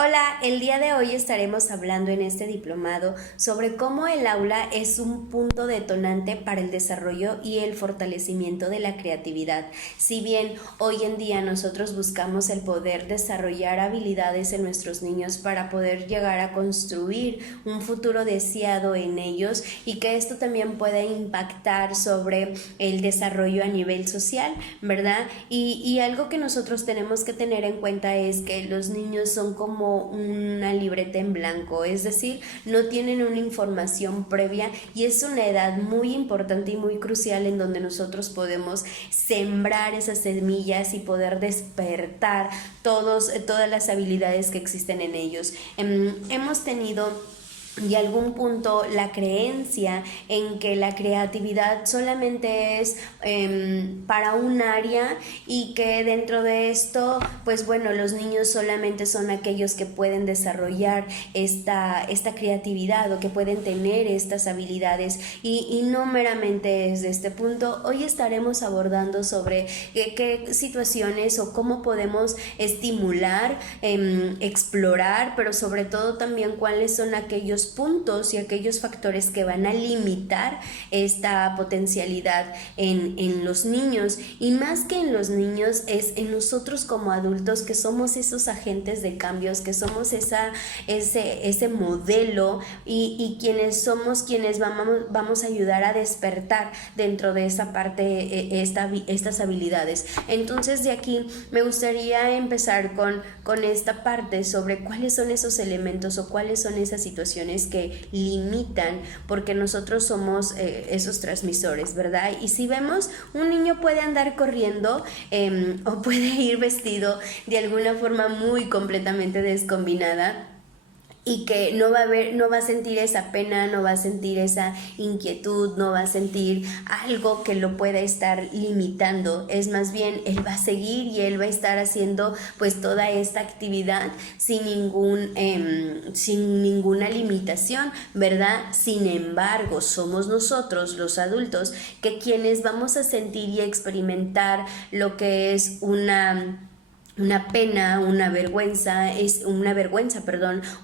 Hola, el día de hoy estaremos hablando en este diplomado sobre cómo el aula es un punto detonante para el desarrollo y el fortalecimiento de la creatividad. Si bien hoy en día nosotros buscamos el poder desarrollar habilidades en nuestros niños para poder llegar a construir un futuro deseado en ellos y que esto también pueda impactar sobre el desarrollo a nivel social, ¿verdad? Y algo que nosotros tenemos que tener en cuenta es que los niños son como una libreta en blanco, es decir, no tienen una información previa y es una edad muy importante y muy crucial en donde nosotros podemos sembrar esas semillas y poder despertar todas las habilidades que existen en ellos. Hemos tenido de algún punto la creencia en que la creatividad solamente es para un área y que dentro de esto, pues bueno, los niños solamente son aquellos que pueden desarrollar esta creatividad o que pueden tener estas habilidades y no meramente es de este punto. Hoy estaremos abordando sobre qué situaciones o cómo podemos estimular, explorar, pero sobre todo también cuáles son aquellos puntos y aquellos factores que van a limitar esta potencialidad en los niños, y más que en los niños es en nosotros como adultos, que somos esos agentes de cambios, que somos ese modelo y quienes somos quienes vamos a ayudar a despertar dentro de esa parte estas habilidades. Entonces de aquí me gustaría empezar con esta parte sobre cuáles son esos elementos o cuáles son esas situaciones que limitan, porque nosotros somos esos transmisores, ¿verdad? Y si vemos, un niño puede andar corriendo o puede ir vestido de alguna forma muy completamente descombinada y que no va a sentir esa pena, no va a sentir esa inquietud, no va a sentir algo que lo pueda estar limitando. Es más bien, él va a seguir y él va a estar haciendo pues toda esta actividad sin ninguna limitación, ¿verdad? Sin embargo, somos nosotros los adultos que quienes vamos a sentir y experimentar lo que es una pena, una vergüenza,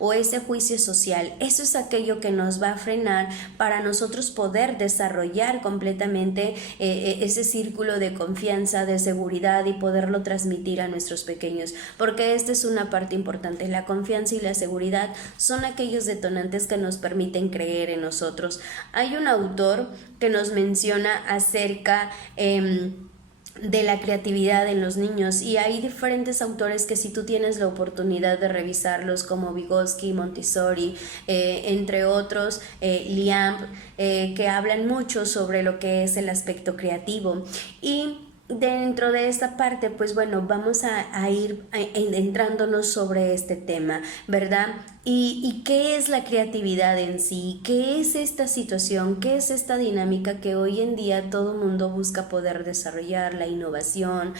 o ese juicio social. Eso es aquello que nos va a frenar para nosotros poder desarrollar completamente ese círculo de confianza, de seguridad y poderlo transmitir a nuestros pequeños, porque esta es una parte importante. La confianza y la seguridad son aquellos detonantes que nos permiten creer en nosotros. Hay un autor que nos menciona acerca de la creatividad en los niños, y hay diferentes autores que si tú tienes la oportunidad de revisarlos, como Vygotsky, Montessori, entre otros, Liam, que hablan mucho sobre lo que es el aspecto creativo. Y dentro de esta parte, pues bueno, vamos a ir entrándonos sobre este tema, ¿verdad? ¿Y qué es la creatividad en sí? ¿Qué es esta situación? ¿Qué es esta dinámica que hoy en día todo mundo busca poder desarrollar? La innovación,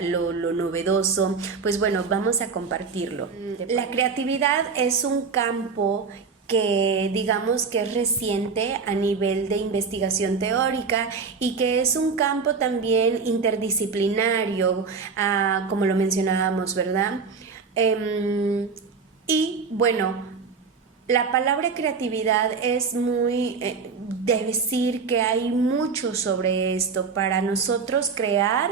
lo novedoso. Pues bueno, vamos a compartirlo. La creatividad es un campo que digamos que es reciente a nivel de investigación teórica y que es un campo también interdisciplinario, como lo mencionábamos, ¿verdad? Y bueno, la palabra creatividad es muy de decir que hay mucho sobre esto. Para nosotros crear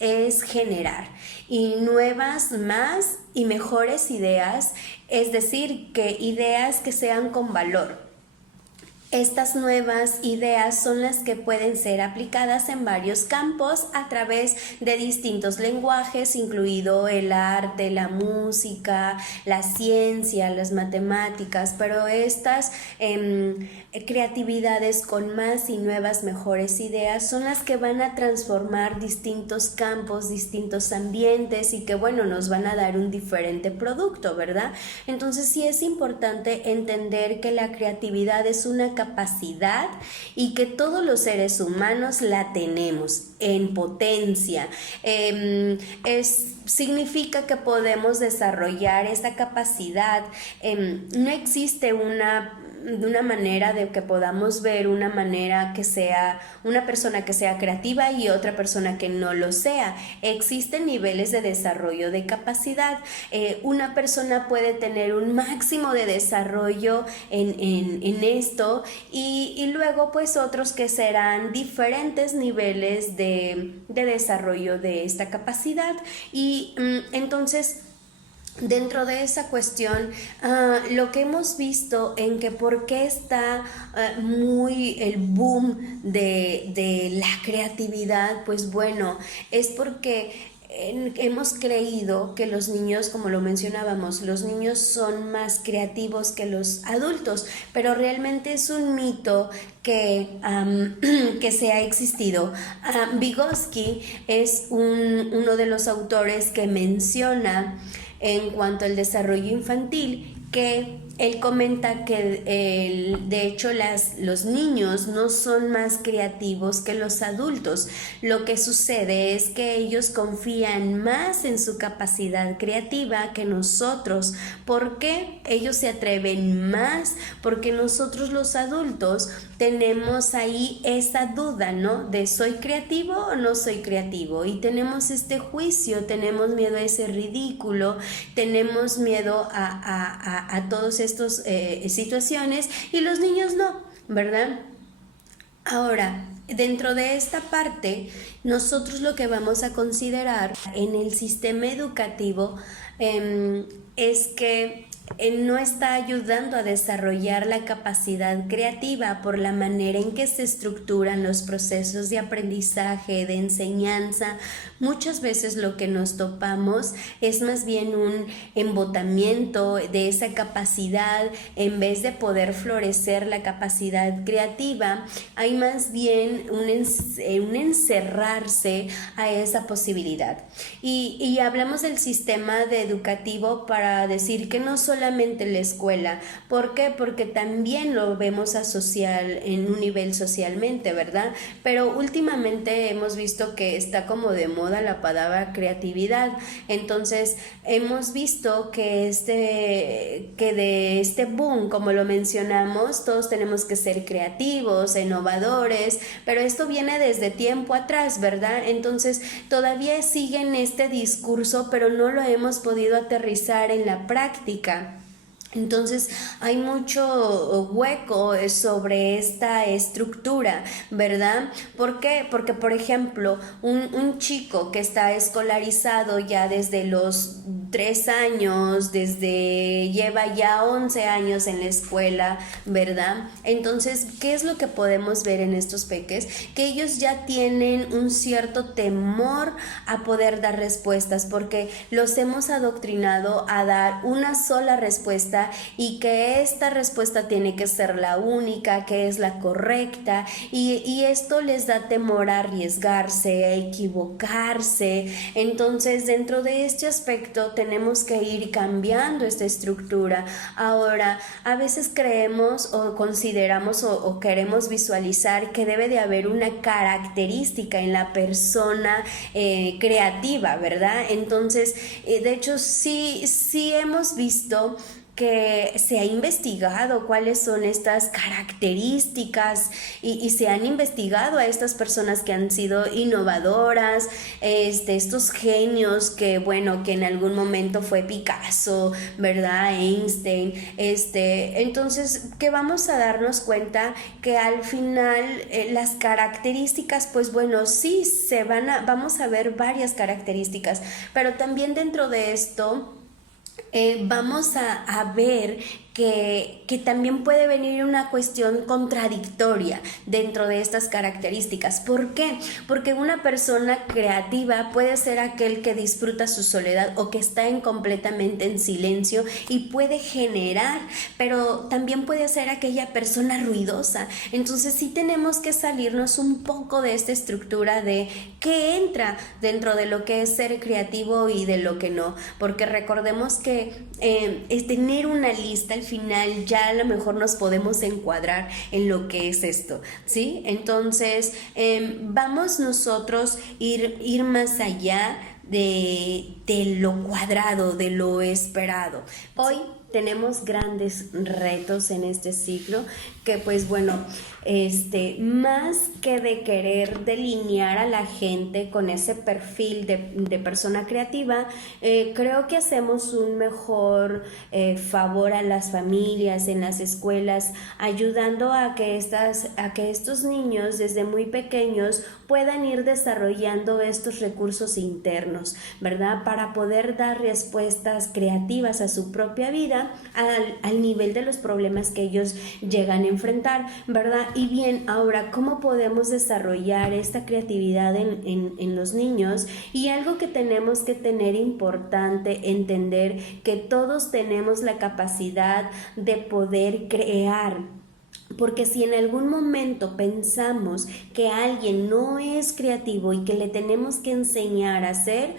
es generar y nuevas, más y mejores ideas, es decir, que ideas que sean con valor. Estas nuevas ideas son las que pueden ser aplicadas en varios campos a través de distintos lenguajes, incluido el arte, la música, la ciencia, las matemáticas, pero estas creatividades con más y nuevas, mejores ideas son las que van a transformar distintos campos, distintos ambientes y que bueno, nos van a dar un diferente producto, ¿verdad? Entonces sí es importante entender que la creatividad es una capacidad y que todos los seres humanos la tenemos en potencia. Significa que podemos desarrollar esta capacidad. No existe una de una manera de que podamos ver una manera que sea una persona que sea creativa y otra persona que no lo sea. Existen niveles de desarrollo de capacidad. Una persona puede tener un máximo de desarrollo en esto y luego pues otros que serán diferentes niveles de desarrollo de esta capacidad y entonces dentro de esa cuestión, lo que hemos visto en que por qué está muy el boom de la creatividad, pues bueno, es porque hemos creído que los niños, como lo mencionábamos, los niños son más creativos que los adultos, pero realmente es un mito que se ha existido. Vygotsky es uno de los autores que menciona en cuanto al desarrollo infantil, que él comenta que de hecho los niños no son más creativos que los adultos. Lo que sucede es que ellos confían más en su capacidad creativa que nosotros. ¿Por qué? Ellos se atreven más porque nosotros los adultos tenemos ahí esa duda, ¿no? De ¿soy creativo o no soy creativo? Y tenemos este juicio, tenemos miedo a ese ridículo, tenemos miedo a todos estos situaciones y los niños no, ¿verdad? Ahora, dentro de esta parte, nosotros lo que vamos a considerar en el sistema educativo es que no está ayudando a desarrollar la capacidad creativa por la manera en que se estructuran los procesos de aprendizaje, de enseñanza. Muchas veces lo que nos topamos es más bien un embotamiento de esa capacidad. En vez de poder florecer la capacidad creativa, hay más bien un encerrarse a esa posibilidad. Y hablamos del sistema educativo para decir que no solamente la escuela. ¿Por qué? Porque también lo vemos en un nivel socialmente, ¿verdad? Pero últimamente hemos visto que está como de moda la palabra creatividad. Entonces hemos visto que de este boom, como lo mencionamos, todos tenemos que ser creativos, innovadores, pero esto viene desde tiempo atrás, ¿verdad? Entonces todavía siguen este discurso, pero no lo hemos podido aterrizar en la práctica. Entonces hay mucho hueco sobre esta estructura, ¿verdad? ¿Por qué? Porque, por ejemplo, un chico que está escolarizado ya desde los 3 años, lleva ya 11 años en la escuela, ¿verdad? Entonces, ¿qué es lo que podemos ver en estos peques? Que ellos ya tienen un cierto temor a poder dar respuestas porque los hemos adoctrinado a dar una sola respuesta y que esta respuesta tiene que ser la única, que es la correcta y esto les da temor a arriesgarse, a equivocarse. Entonces dentro de este aspecto tenemos que ir cambiando esta estructura. Ahora, a veces creemos o consideramos o queremos visualizar que debe de haber una característica en la persona creativa, ¿verdad? Entonces, de hecho sí hemos visto que se ha investigado cuáles son estas características y se han investigado a estas personas que han sido innovadoras, estos genios que en algún momento fue Picasso, ¿verdad? Einstein, entonces que vamos a darnos cuenta que al final las características, pues sí vamos a ver varias características, pero también dentro de esto vamos a ver que también puede venir una cuestión contradictoria dentro de estas características. ¿Por qué? Porque una persona creativa puede ser aquel que disfruta su soledad o que está completamente en silencio y puede generar, pero también puede ser aquella persona ruidosa. Entonces sí tenemos que salirnos un poco de esta estructura de qué entra dentro de lo que es ser creativo y de lo que no, porque recordemos que es tener una lista. Al final ya a lo mejor nos podemos encuadrar en lo que es esto, ¿sí? Entonces vamos nosotros ir más allá de lo cuadrado, de lo esperado. Hoy tenemos grandes retos en este ciclo que pues bueno, más que de querer delinear a la gente con ese perfil de persona creativa, creo que hacemos un mejor favor a las familias en las escuelas, ayudando a que estos niños desde muy pequeños puedan ir desarrollando estos recursos internos, ¿verdad? Para poder dar respuestas creativas a su propia vida al nivel de los problemas que ellos llegan a enfrentar, ¿verdad? Y bien, ahora, ¿cómo podemos desarrollar esta creatividad en los niños? Y algo que tenemos que tener importante, entender que todos tenemos la capacidad de poder crear. Porque si en algún momento pensamos que alguien no es creativo y que le tenemos que enseñar a hacer,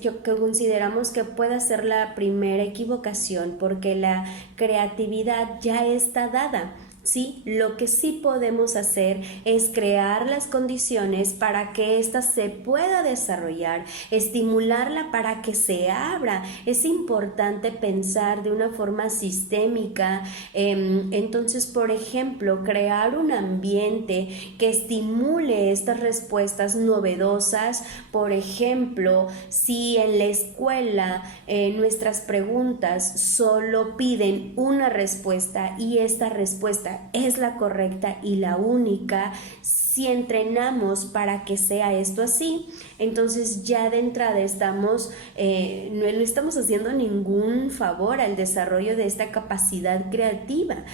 yo que consideramos que puede ser la primera equivocación, porque la creatividad ya está dada. Sí, lo que sí podemos hacer es crear las condiciones para que ésta se pueda desarrollar, estimularla para que se abra. Es importante pensar de una forma sistémica. Entonces, por ejemplo, crear un ambiente que estimule estas respuestas novedosas. Por ejemplo, si en la escuela nuestras preguntas solo piden una respuesta y esta respuesta es la correcta y la única, si entrenamos para que sea esto así, entonces ya de entrada no le estamos haciendo ningún favor al desarrollo de esta capacidad creativa.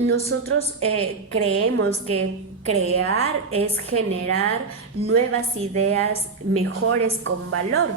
Nosotros creemos que crear es generar nuevas ideas mejores con valor,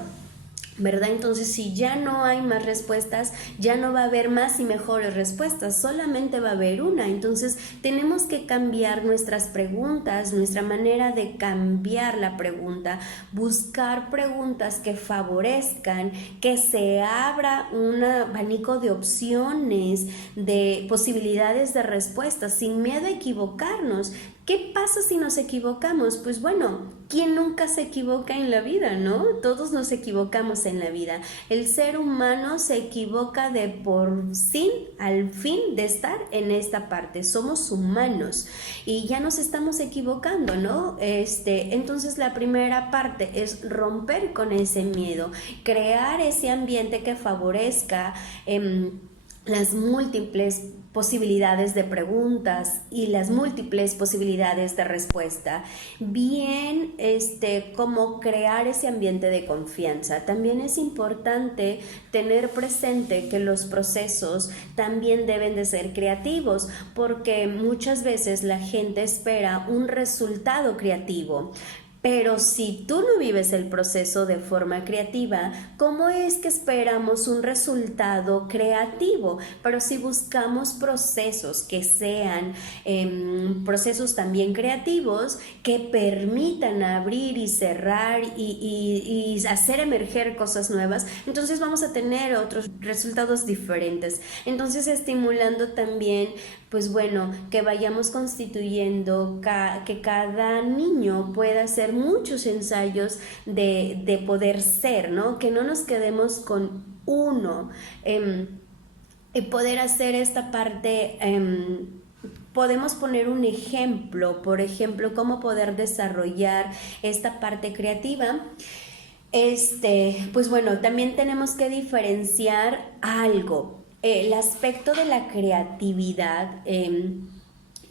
¿verdad? Entonces, si ya no hay más respuestas, ya no va a haber más y mejores respuestas, solamente va a haber una. Entonces, tenemos que cambiar nuestras preguntas, nuestra manera de cambiar la pregunta, buscar preguntas que favorezcan, que se abra un abanico de opciones, de posibilidades de respuestas, sin miedo a equivocarnos. ¿Qué pasa si nos equivocamos? Pues bueno, ¿quién nunca se equivoca en la vida, no? Todos nos equivocamos en la vida. El ser humano se equivoca de por sí al fin de estar en esta parte. Somos humanos y ya nos estamos equivocando, ¿no? Entonces la primera parte es romper con ese miedo, crear ese ambiente que favorezca las múltiples posibilidades de preguntas y las múltiples posibilidades de respuesta. Bien, como crear ese ambiente de confianza. También es importante tener presente que los procesos también deben de ser creativos, porque muchas veces la gente espera un resultado creativo. Pero si tú no vives el proceso de forma creativa, ¿cómo es que esperamos un resultado creativo? Pero si buscamos procesos que sean procesos también creativos, que permitan abrir y cerrar y hacer emerger cosas nuevas, entonces vamos a tener otros resultados diferentes. Entonces, estimulando también, pues bueno, que vayamos constituyendo que cada niño pueda hacer muchos ensayos de poder ser, ¿no? Que no nos quedemos con uno. Poder hacer esta parte, podemos poner un ejemplo, por ejemplo, cómo poder desarrollar esta parte creativa. Pues bueno, también tenemos que diferenciar algo. El aspecto de la creatividad,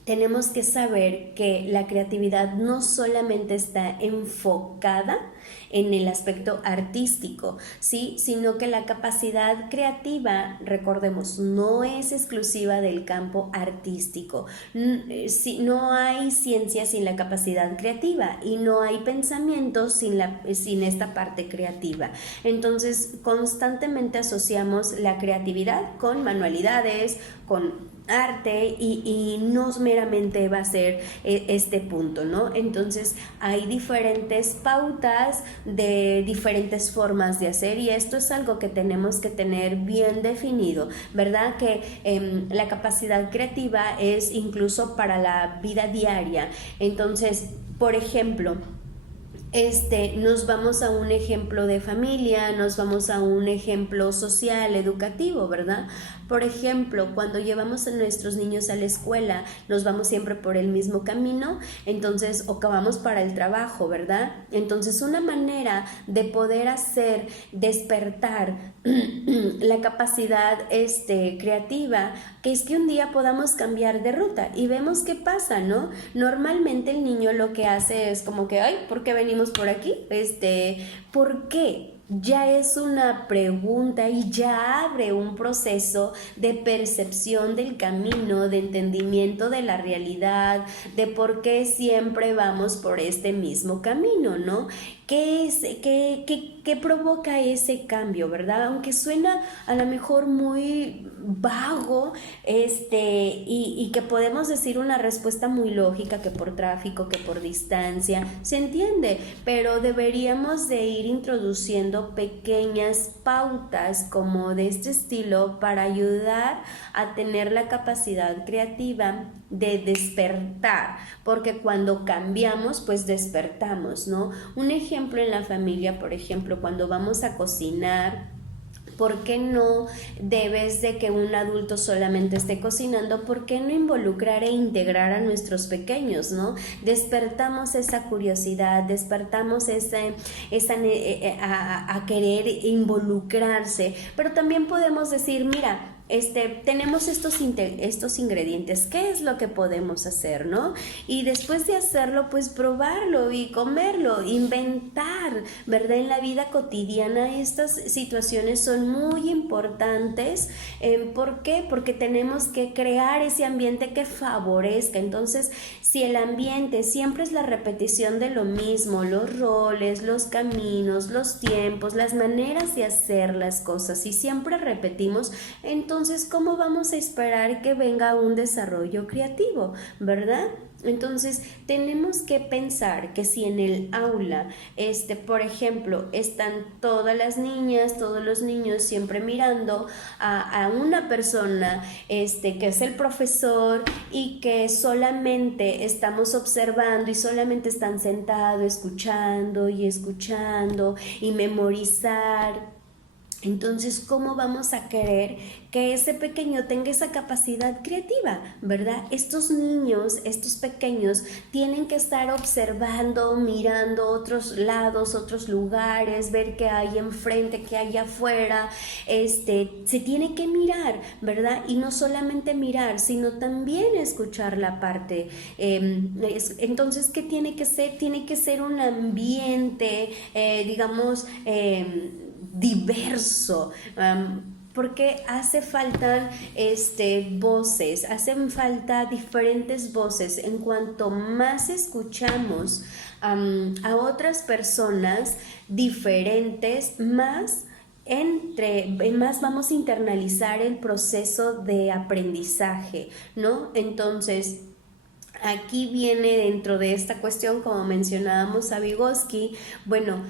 tenemos que saber que la creatividad no solamente está enfocada en el aspecto artístico, ¿sí? Sino que la capacidad creativa, recordemos, no es exclusiva del campo artístico. No hay ciencia sin la capacidad creativa y no hay pensamiento sin esta parte creativa. Entonces, constantemente asociamos la creatividad con manualidades, con arte y no meramente va a ser este punto, ¿no? Entonces hay diferentes pautas de diferentes formas de hacer y esto es algo que tenemos que tener bien definido, ¿verdad? Que la capacidad creativa es incluso para la vida diaria. Entonces, por ejemplo, nos vamos a un ejemplo de familia, nos vamos a un ejemplo social, educativo, ¿verdad? Por ejemplo, cuando llevamos a nuestros niños a la escuela, nos vamos siempre por el mismo camino, entonces, o vamos para el trabajo, ¿verdad? Entonces, una manera de poder hacer despertar la capacidad creativa, que es que un día podamos cambiar de ruta y vemos qué pasa, ¿no? Normalmente el niño lo que hace es como que, ay, ¿por qué venimos por aquí? ¿Por qué? Ya es una pregunta y ya abre un proceso de percepción del camino, de entendimiento de la realidad, de por qué siempre vamos por este mismo camino, ¿no? ¿Qué provoca ese cambio, verdad? Aunque suena a lo mejor muy vago, y que podemos decir una respuesta muy lógica, que por tráfico, que por distancia, se entiende, pero deberíamos de ir introduciendo pequeñas pautas como de este estilo para ayudar a tener la capacidad creativa de despertar, porque cuando cambiamos, pues despertamos, ¿no? Un ejemplo en la familia, por ejemplo, cuando vamos a cocinar, ¿por qué no debes de que un adulto solamente esté cocinando? ¿Por qué no involucrar e integrar a nuestros pequeños, no? Despertamos esa curiosidad, despertamos a querer involucrarse, pero también podemos decir, mira, tenemos estos ingredientes, ¿qué es lo que podemos hacer, no? Y después de hacerlo, pues probarlo y comerlo, inventar, ¿verdad? En la vida cotidiana estas situaciones son muy importantes. ¿Por qué? Porque tenemos que crear ese ambiente que favorezca. Entonces, si el ambiente siempre es la repetición de lo mismo, los roles, los caminos, los tiempos, las maneras de hacer las cosas, y siempre repetimos, entonces, ¿cómo vamos a esperar que venga un desarrollo creativo, verdad? Entonces, tenemos que pensar que si en el aula, por ejemplo, están todas las niñas, todos los niños siempre mirando a una persona, que es el profesor, y que solamente estamos observando y solamente están sentados escuchando y memorizar. Entonces, ¿cómo vamos a querer que ese pequeño tenga esa capacidad creativa, verdad? Estos niños, estos pequeños, tienen que estar observando, mirando otros lados, otros lugares, ver qué hay enfrente, qué hay afuera. Se tiene que mirar, ¿verdad? Y no solamente mirar, sino también escuchar la parte. Entonces, ¿qué tiene que ser? Tiene que ser un ambiente, digamos, diverso, porque hace falta voces, hacen falta diferentes voces. En cuanto más escuchamos a otras personas diferentes, más vamos a internalizar el proceso de aprendizaje, ¿no? Entonces, aquí viene dentro de esta cuestión, como mencionábamos a Vygotsky, bueno,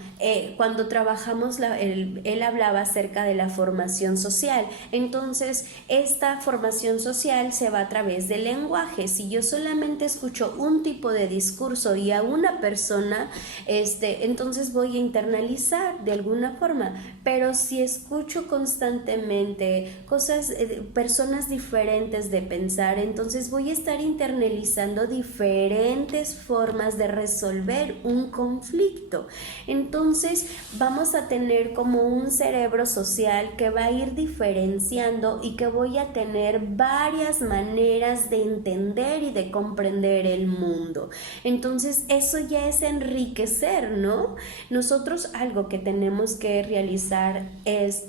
cuando trabajamos, él hablaba acerca de la formación social. Entonces, esta formación social se va a través del lenguaje. Si yo solamente escucho un tipo de discurso y a una persona, entonces voy a internalizar de alguna forma. Pero si escucho constantemente personas diferentes de pensar, entonces voy a estar internalizando diferentes formas de resolver un conflicto. Entonces vamos a tener como un cerebro social que va a ir diferenciando y que voy a tener varias maneras de entender y de comprender el mundo. Entonces eso ya es enriquecer, ¿no? Nosotros algo que tenemos que realizar es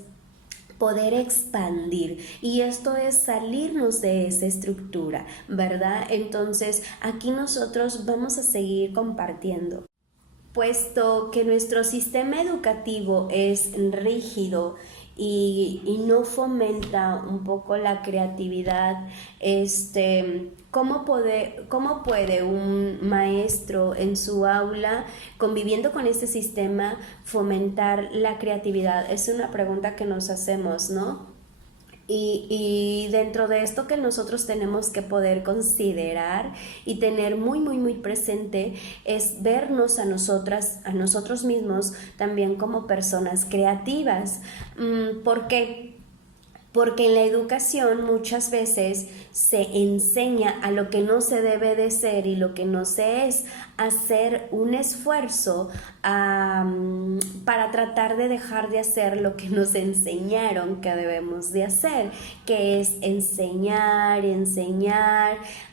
poder expandir, y esto es salirnos de esa estructura, ¿verdad? Entonces aquí nosotros vamos a seguir compartiendo. Puesto que nuestro sistema educativo es rígido y no fomenta un poco la creatividad, ¿cómo puede un maestro en su aula, conviviendo con este sistema, fomentar la creatividad? Es una pregunta que nos hacemos, ¿no? Y dentro de esto que nosotros tenemos que poder considerar y tener muy, muy, muy presente es vernos a nosotros mismos también como personas creativas. ¿Por qué? Porque en la educación muchas veces se enseña a lo que no se debe de ser y lo que no se es, hacer un esfuerzo para tratar de dejar de hacer lo que nos enseñaron que debemos de hacer, que es enseñar,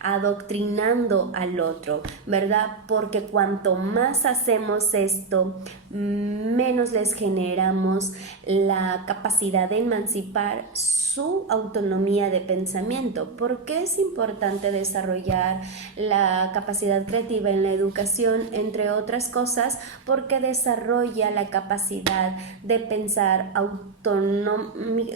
adoctrinando al otro, ¿verdad? Porque cuanto más hacemos esto, menos les generamos la capacidad de emancipar su autonomía de pensamiento. ¿Por qué es importante desarrollar la capacidad creativa en la educación? Entre otras cosas, porque desarrolla la capacidad de pensar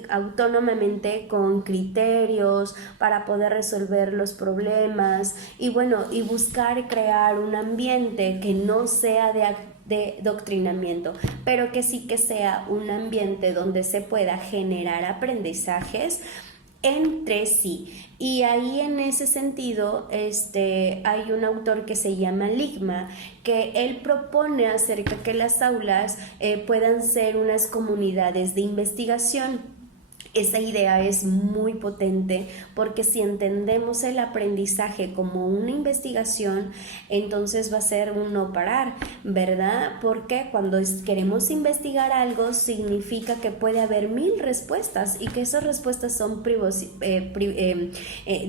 autónomamente con criterios para poder resolver los problemas y buscar crear un ambiente que no sea de doctrinamiento, pero que sí que sea un ambiente donde se pueda generar aprendizajes entre sí. Y ahí en ese sentido hay un autor que se llama Ligma, que él propone acerca que las aulas puedan ser unas comunidades de investigación. Esa idea es muy potente porque si entendemos el aprendizaje como una investigación, entonces va a ser un no parar, ¿verdad? Porque cuando queremos investigar algo significa que puede haber 1000 respuestas y que esas respuestas son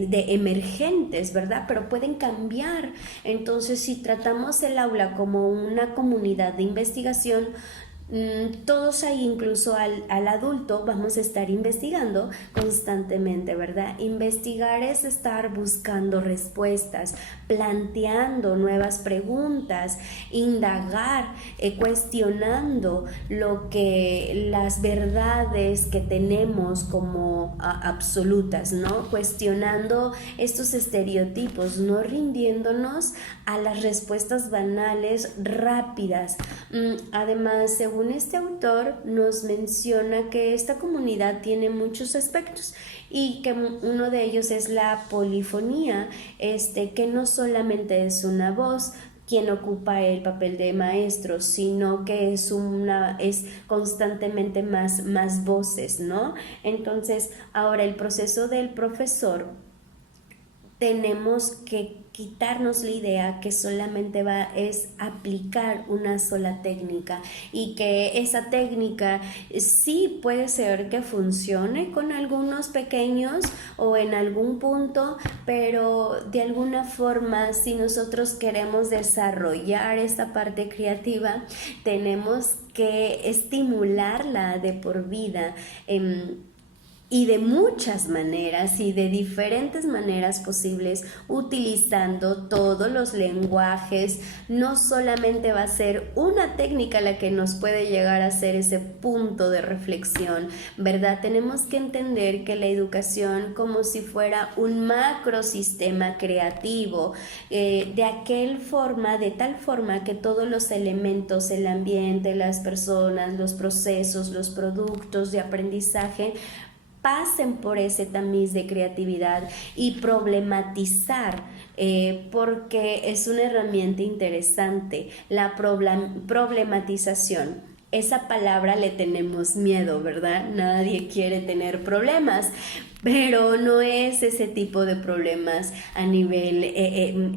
emergentes, ¿verdad? Pero pueden cambiar. Entonces, si tratamos el aula como una comunidad de investigación, todos ahí, incluso al adulto, vamos a estar investigando constantemente, ¿verdad? Investigar es estar buscando respuestas, planteando nuevas preguntas, indagar, cuestionando las verdades que tenemos como absolutas, ¿no? Cuestionando estos estereotipos, no rindiéndonos a las respuestas banales rápidas. Además, según este autor, nos menciona que esta comunidad tiene muchos aspectos y que uno de ellos es la polifonía, que no solamente es una voz quien ocupa el papel de maestro, sino que es constantemente más voces, ¿no? Entonces, ahora el proceso del profesor, tenemos que quitarnos la idea que solamente es aplicar una sola técnica y que esa técnica sí puede ser que funcione con algunos pequeños o en algún punto, pero de alguna forma, si nosotros queremos desarrollar esta parte creativa, tenemos que estimularla de por vida. Y de muchas maneras y de diferentes maneras posibles, utilizando todos los lenguajes. No solamente va a ser una técnica la que nos puede llegar a ser ese punto de reflexión, ¿verdad? Tenemos que entender que la educación, como si fuera un macrosistema creativo, de tal forma que todos los elementos, el ambiente, las personas, los procesos, los productos de aprendizaje, pasen por ese tamiz de creatividad y problematizar, porque es una herramienta interesante, la problematización. Esa palabra le tenemos miedo, ¿verdad? Nadie quiere tener problemas, pero no es ese tipo de problemas a nivel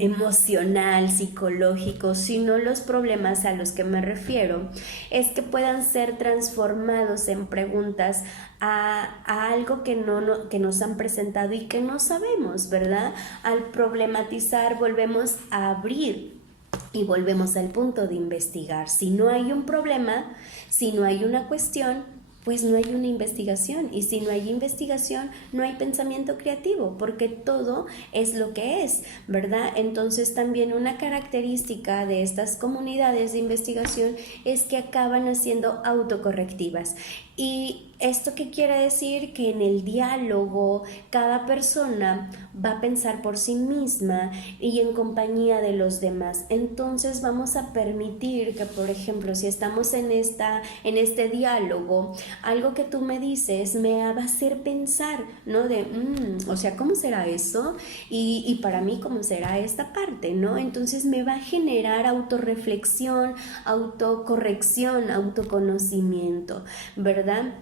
emocional, psicológico, sino los problemas a los que me refiero es que puedan ser transformados en preguntas a algo que nos han presentado y que no sabemos, ¿verdad? Al problematizar volvemos a abrir y volvemos al punto de investigar. Si no hay un problema, si no hay una cuestión, pues no hay una investigación, y si no hay investigación no hay pensamiento creativo, porque todo es lo que es, ¿verdad? Entonces también una característica de estas comunidades de investigación es que acaban siendo autocorrectivas y ¿Esto qué quiere decir? Que en el diálogo cada persona va a pensar por sí misma y en compañía de los demás. Entonces vamos a permitir que, por ejemplo, si estamos en este diálogo, algo que tú me dices me va a hacer pensar, ¿no? O sea, ¿cómo será eso? Y para mí, ¿cómo será esta parte, ¿no? Entonces me va a generar autorreflexión, autocorrección, autoconocimiento, ¿verdad?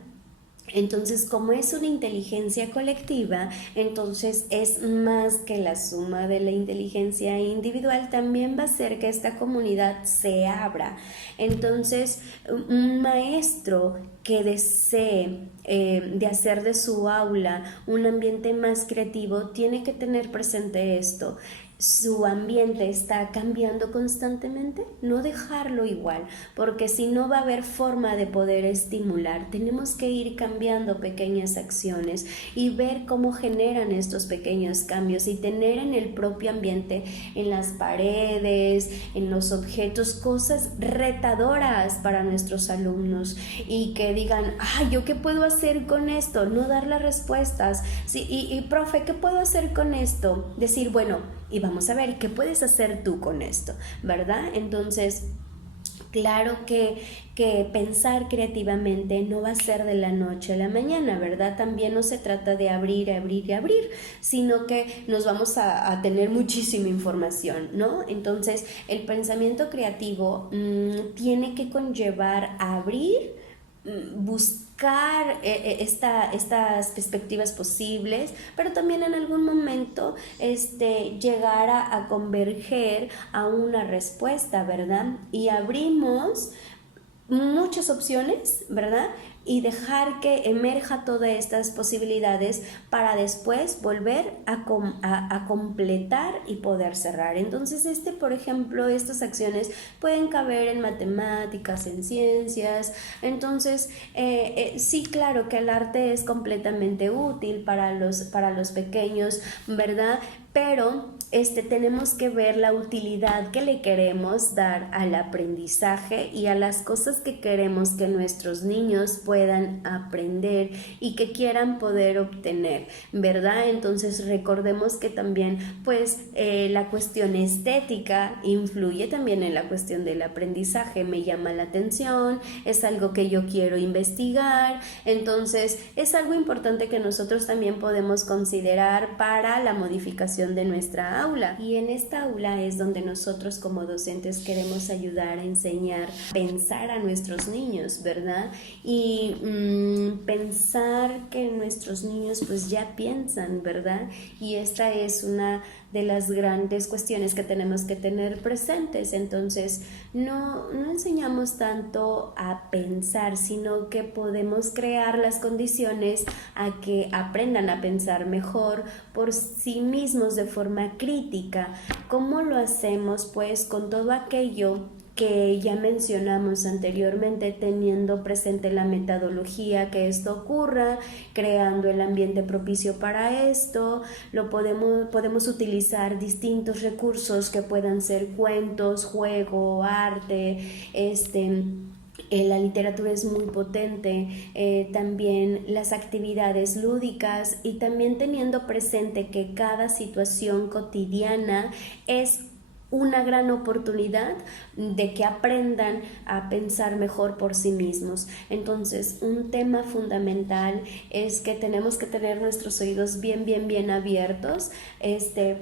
Entonces, como es una inteligencia colectiva, entonces es más que la suma de la inteligencia individual, también va a hacer que esta comunidad se abra. Entonces, un maestro que desee de hacer de su aula un ambiente más creativo, tiene que tener presente esto. Su ambiente está cambiando constantemente, no dejarlo igual, porque si no va a haber forma de poder estimular. Tenemos que ir cambiando pequeñas acciones y ver cómo generan estos pequeños cambios y tener en el propio ambiente, en las paredes, en los objetos, cosas retadoras para nuestros alumnos y que digan, ¿yo qué puedo hacer con esto? No dar las respuestas. Sí, y profe, ¿qué puedo hacer con esto? Decir, bueno, y vamos a ver qué puedes hacer tú con esto, ¿verdad? Entonces, claro que pensar creativamente no va a ser de la noche a la mañana, ¿verdad? También no se trata de abrir, abrir y abrir, sino que nos vamos a tener muchísima información, ¿no? Entonces, el pensamiento creativo tiene que conllevar a abrir, buscar estas perspectivas posibles, pero también en algún momento llegar a converger a una respuesta, ¿verdad? Y abrimos muchas opciones, ¿verdad? Y dejar que emerja todas estas posibilidades para después volver a completar y poder cerrar. Entonces, por ejemplo, estas acciones pueden caber en matemáticas, en ciencias. Entonces, sí, claro que el arte es completamente útil para los pequeños, ¿verdad? Pero tenemos que ver la utilidad que le queremos dar al aprendizaje y a las cosas que queremos que nuestros niños puedan aprender y que quieran poder obtener, ¿verdad? Entonces recordemos que también pues la cuestión estética influye también en la cuestión del aprendizaje. Me llama la atención, es algo que yo quiero investigar, entonces es algo importante que nosotros también podemos considerar para la modificación de nuestra aula. Y en esta aula es donde nosotros como docentes queremos ayudar a enseñar, pensar a nuestros niños, ¿verdad? Y pensar que nuestros niños pues ya piensan, ¿verdad? Y esta es una de las grandes cuestiones que tenemos que tener presentes. Entonces no enseñamos tanto a pensar, sino que podemos crear las condiciones a que aprendan a pensar mejor por sí mismos de forma crítica. ¿Cómo lo hacemos? Pues con todo aquello que ya mencionamos anteriormente, teniendo presente la metodología que esto ocurra, creando el ambiente propicio para esto. Podemos utilizar distintos recursos que puedan ser cuentos, juego, arte, la literatura es muy potente, también las actividades lúdicas y también teniendo presente que cada situación cotidiana es una gran oportunidad de que aprendan a pensar mejor por sí mismos. Entonces, un tema fundamental es que tenemos que tener nuestros oídos bien abiertos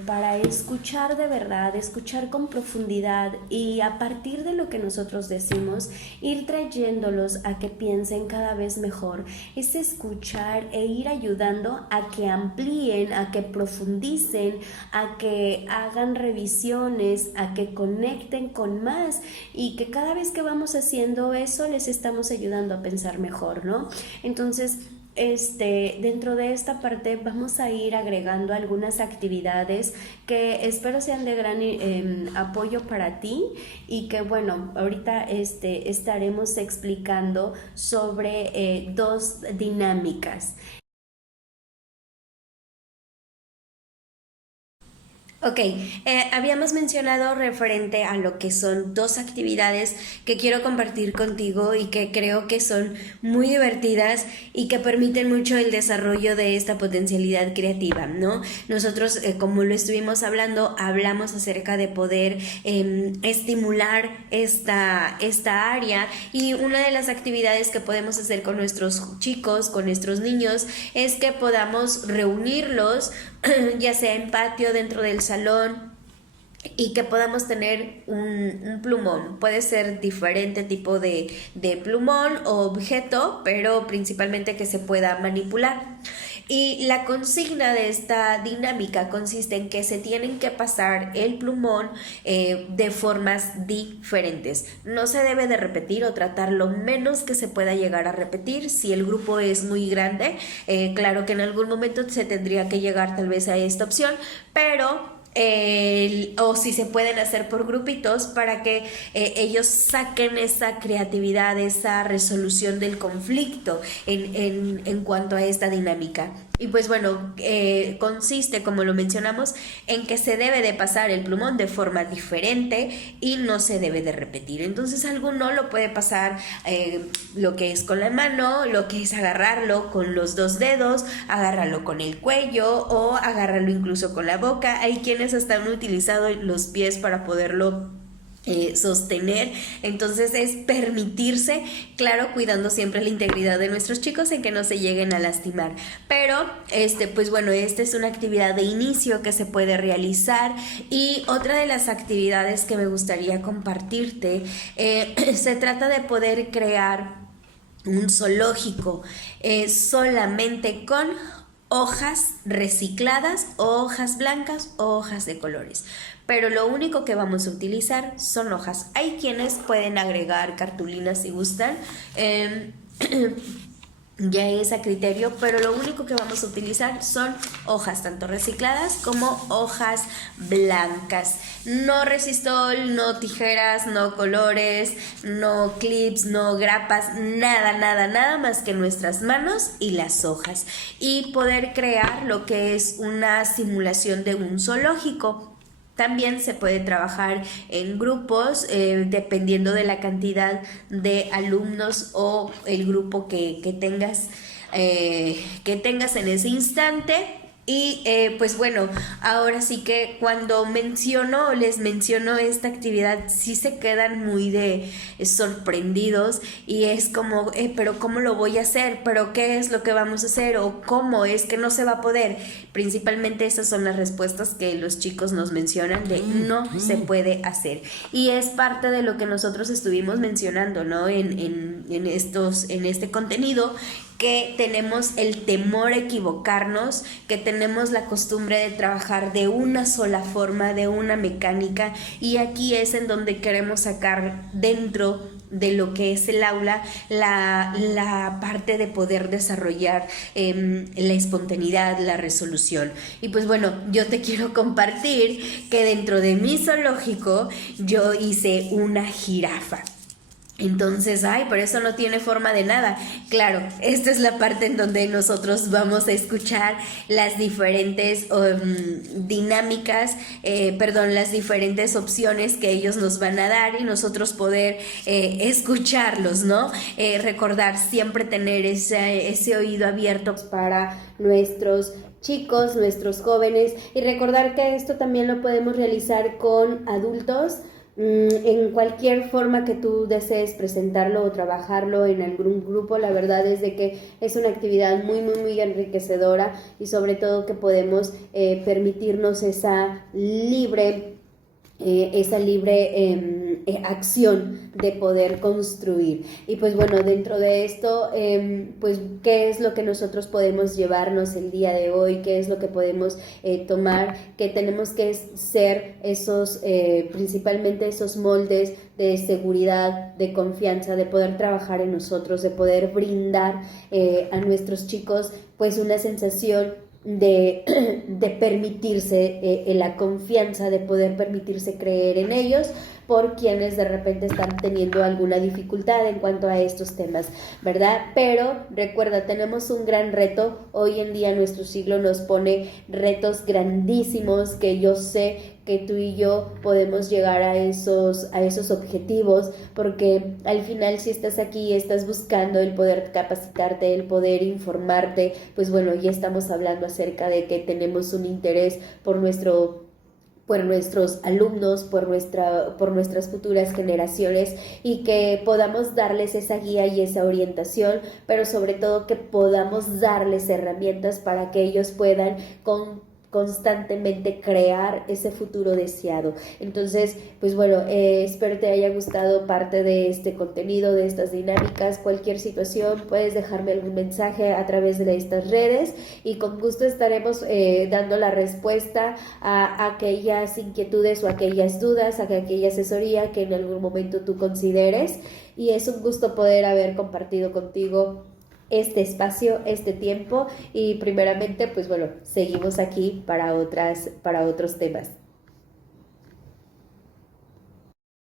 para escuchar de verdad, escuchar con profundidad y a partir de lo que nosotros decimos, ir trayéndolos a que piensen cada vez mejor. Es escuchar e ir ayudando a que amplíen, a que profundicen, a que hagan revisiones, a que conecten con más y que cada vez que vamos haciendo eso les estamos ayudando a pensar mejor, ¿no? Entonces, dentro de esta parte vamos a ir agregando algunas actividades que espero sean de gran apoyo para ti y que bueno, ahorita estaremos explicando sobre dos dinámicas. Ok, habíamos mencionado referente a lo que son dos actividades que quiero compartir contigo y que creo que son muy divertidas y que permiten mucho el desarrollo de esta potencialidad creativa, ¿no? Nosotros, como lo estuvimos hablando, hablamos acerca de poder estimular esta área, y una de las actividades que podemos hacer con nuestros chicos, con nuestros niños, es que podamos reunirlos ya sea en patio, dentro del salón, y que podamos tener un plumón. Puede ser diferente tipo de plumón o objeto, pero principalmente que se pueda manipular. Y la consigna de esta dinámica consiste en que se tienen que pasar el plumón de formas diferentes. No se debe de repetir o tratar lo menos que se pueda llegar a repetir. Si el grupo es muy grande, claro que en algún momento se tendría que llegar tal vez a esta opción, pero o si se pueden hacer por grupitos para que ellos saquen esa creatividad, esa resolución del conflicto en cuanto a esta dinámica. Y pues bueno, consiste, como lo mencionamos, en que se debe de pasar el plumón de forma diferente y no se debe de repetir. Entonces alguno lo puede pasar lo que es con la mano, lo que es agarrarlo con los dos dedos, agarrarlo con el cuello o agarrarlo incluso con la boca. Hay quienes hasta han utilizado los pies para poderlo sostener. Entonces es permitirse, claro, cuidando siempre la integridad de nuestros chicos en que no se lleguen a lastimar. Pero pues bueno, esta es una actividad de inicio que se puede realizar. Y otra de las actividades que me gustaría compartirte, se trata de poder crear un zoológico solamente con hojas recicladas, hojas blancas o hojas de colores. Pero lo único que vamos a utilizar son hojas. Hay quienes pueden agregar cartulinas si gustan, ya es a criterio, pero lo único que vamos a utilizar son hojas, tanto recicladas como hojas blancas. No resistol, no tijeras, no colores, no clips, no grapas, nada más que nuestras manos y las hojas. Y poder crear lo que es una simulación de un zoológico. También se puede trabajar en grupos, dependiendo de la cantidad de alumnos o el grupo que tengas en ese instante. Y pues bueno, ahora sí que cuando les menciono esta actividad, sí se quedan muy sorprendidos, y es como, pero ¿cómo lo voy a hacer? ¿Pero qué es lo que vamos a hacer? ¿O cómo es que no se va a poder? Principalmente esas son las respuestas que los chicos nos mencionan de no se puede hacer. Y es parte de lo que nosotros estuvimos mencionando, ¿no? En este contenido, que tenemos el temor a equivocarnos, que tenemos la costumbre de trabajar de una sola forma, de una mecánica, y aquí es en donde queremos sacar dentro de lo que es el aula la parte de poder desarrollar la espontaneidad, la resolución. Y pues bueno, yo te quiero compartir que dentro de mi zoológico yo hice una jirafa. Entonces, pero eso no tiene forma de nada. Claro, esta es la parte en donde nosotros vamos a escuchar las diferentes dinámicas, las diferentes opciones que ellos nos van a dar, y nosotros poder escucharlos, ¿no? Recordar siempre tener ese oído abierto para nuestros chicos, nuestros jóvenes, y recordar que esto también lo podemos realizar con adultos. En cualquier forma que tú desees presentarlo o trabajarlo en algún grupo. La verdad es de que es una actividad muy enriquecedora, y sobre todo que podemos permitirnos esa libre acción de poder construir. Y pues bueno, dentro de esto, pues qué es lo que nosotros podemos llevarnos el día de hoy, qué es lo que podemos tomar, que tenemos que ser principalmente esos moldes de seguridad, de confianza, de poder trabajar en nosotros, de poder brindar a nuestros chicos pues una sensación de permitirse la confianza, de poder permitirse creer en ellos, por quienes de repente están teniendo alguna dificultad en cuanto a estos temas, ¿verdad? Pero recuerda, tenemos un gran reto. Hoy en día nuestro siglo nos pone retos grandísimos que yo sé que tú y yo podemos llegar a esos objetivos, porque al final si estás aquí y estás buscando el poder capacitarte, el poder informarte, pues bueno, ya estamos hablando acerca de que tenemos un interés por nuestros alumnos, por nuestras futuras generaciones, y que podamos darles esa guía y esa orientación, pero sobre todo que podamos darles herramientas para que ellos puedan constantemente crear ese futuro deseado. Entonces, pues bueno, espero te haya gustado parte de este contenido, de estas dinámicas. Cualquier situación puedes dejarme algún mensaje a través de estas redes y con gusto estaremos dando la respuesta a aquellas inquietudes o aquellas dudas, a aquella asesoría que en algún momento tú consideres, y es un gusto poder haber compartido contigo este espacio, este tiempo, y primeramente pues bueno, seguimos aquí para otros temas.